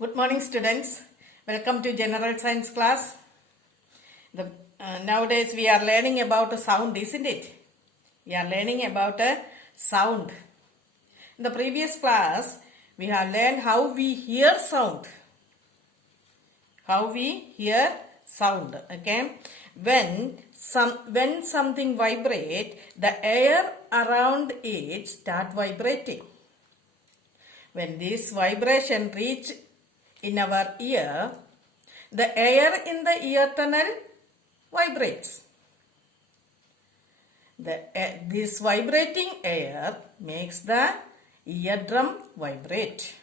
Good morning, students. Welcome to General Science class. Nowadays we are learning about a sound, isn't it? We are learning about a sound. In the previous class, we have learned how we hear sound. How we hear sound. Okay. When something vibrates, the air around it start vibrating. When this vibration reach in our ear, the air in the ear tunnel vibrates. This vibrating air makes the eardrum vibrate.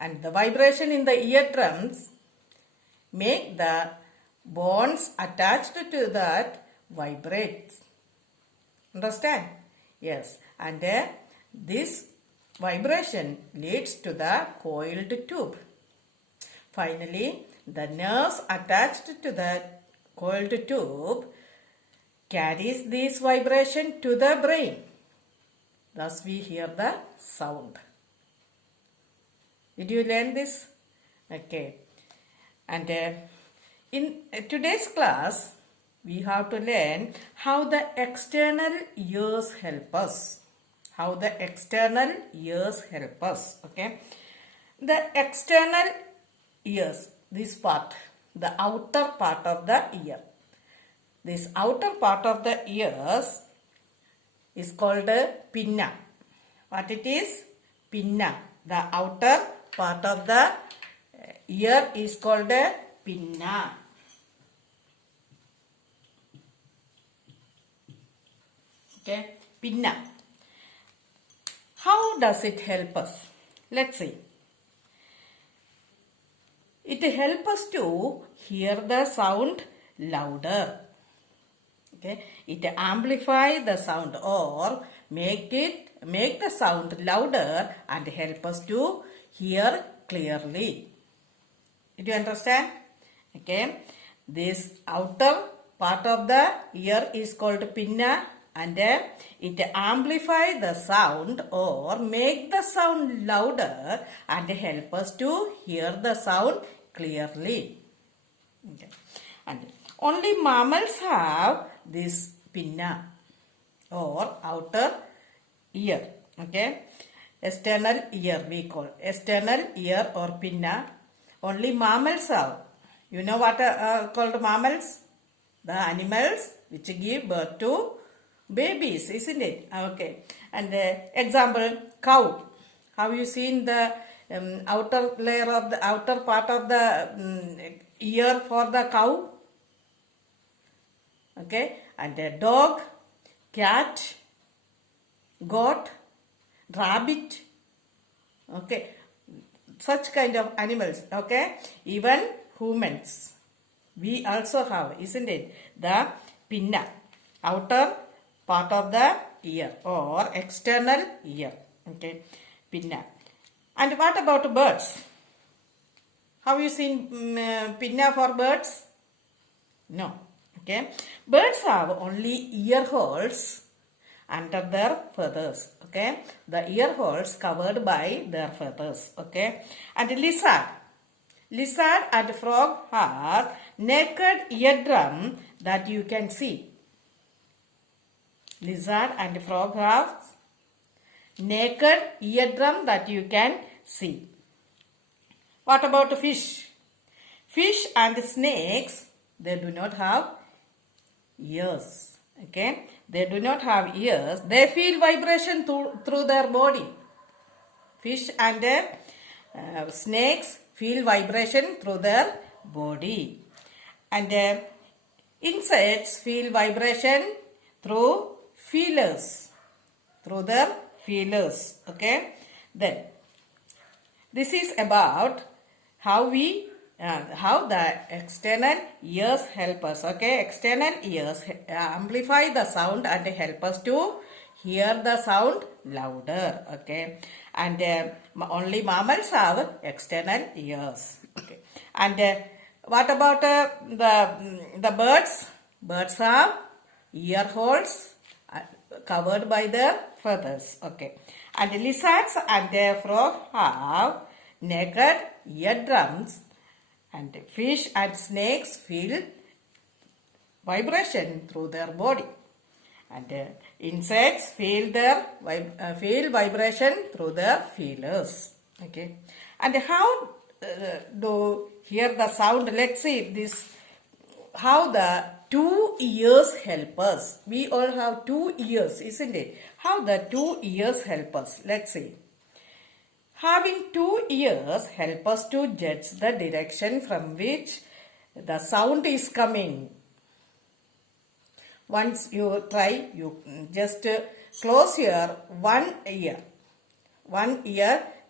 And the vibration in the eardrums make the bones attached to that vibrate. Understand? Yes. And this vibration leads to the coiled tube. Finally, the nerves attached to the coiled tube carries this vibration to the brain. Thus we hear the sound. Did you learn this? Okay. And in today's class, we have to learn how the external ears help us. How the external ears help us. Okay. The external ears, this part, the outer part of the ear. This outer part of the ears is called a pinna. What it is? Pinna. The outer part of the ear is called a pinna. Okay. Pinna. How does it help us? Let's see. It helps us to hear the sound louder. Okay. It amplifies the sound or make the sound louder and help us to hear clearly. Did you understand? Okay. This outer part of the ear is called pinna. And it amplifies the sound or make the sound louder and help us to hear the sound clearly. Okay. And only mammals have this pinna or outer ear. Okay. External ear we call. External ear or pinna. Only mammals have. You know what are called mammals? The animals which give birth to babies, isn't it? Okay. And example, cow. Have you seen the outer layer of the outer part of the ear for the cow? Okay. And dog, cat, goat, rabbit. Okay. Such kind of animals. Okay. Even humans. We also have, isn't it? The pinna. Outer part of the ear or external ear. Okay. Pinna. And what about birds? Have you seen pinna for birds? No. Okay. Birds have only ear holes under their feathers. Okay. The ear holes covered by their feathers. Okay. And lizard and frog have naked eardrum that you can see. Lizard and frog have naked eardrum that you can see. What about fish? Fish and snakes, they do not have ears. Okay? They do not have ears. They feel vibration through their body. Fish and snakes feel vibration through their body. And insects feel vibration through feelers, through their feelers. Okay. Then this is about how the external ears help us. Okay. External ears amplify the sound and help us to hear the sound louder. Okay. And only mammals have external ears. Okay. And what about the birds? Birds have ear holes covered by their feathers. Okay. And lizards and their frog have naked eardrums, and fish and snakes feel vibration through their body. And insects feel vibration through their feelers. Okay. And how do hear the sound? Let's see this. How the 2 ears help us. We all have 2 ears, isn't it? How the 2 ears help us. Let's see. Having 2 ears help us to judge the direction from which the sound is coming. Once you try, you just close your one ear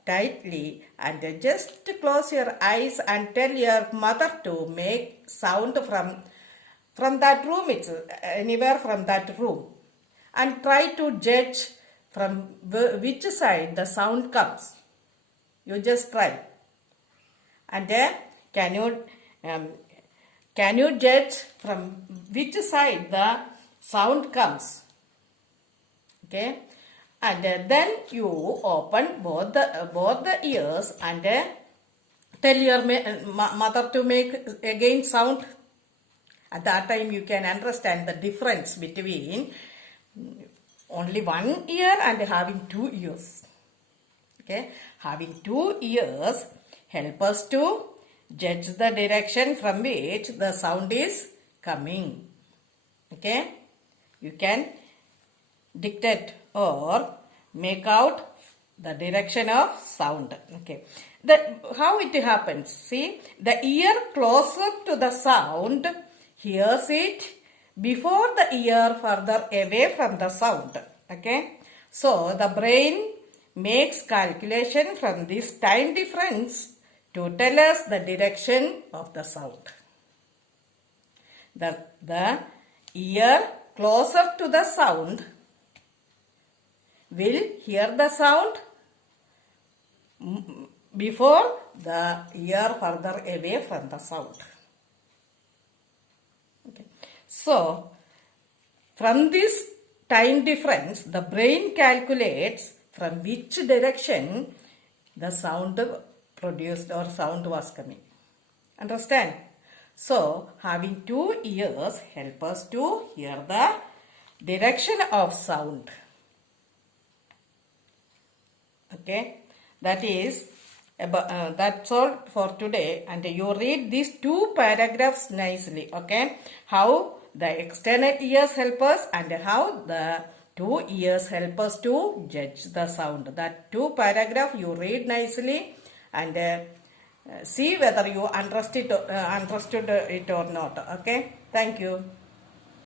tightly, and just close your eyes and tell your mother to make sound from that room. It's anywhere from that room, and try to judge from which side the sound comes. You just try, and then can you judge from which side the sound comes? Okay, and then you open both the ears and tell your mother to make again sound. At that time you can understand the difference between only one ear and having 2 ears. Okay, having 2 ears help us to judge the direction from which the sound is coming. Okay, you can dictate or make out the direction of sound. Okay, how it happens? See, the ear closer to the sound hears it before the ear further away from the sound. Okay, so the brain makes calculation from this time difference to tell us the direction of the sound. The ear closer to the sound will hear the sound before the ear further away from the sound. Okay. So, from this time difference, the brain calculates from which direction the sound produced or sound was coming. Understand? So, having 2 ears help us to hear the direction of sound. Okay, that's all for today, and you read these 2 paragraphs nicely. Okay, how the external ears help us and how the 2 ears help us to judge the sound. That 2 paragraph you read nicely and see whether you understood it or not. Okay, thank you.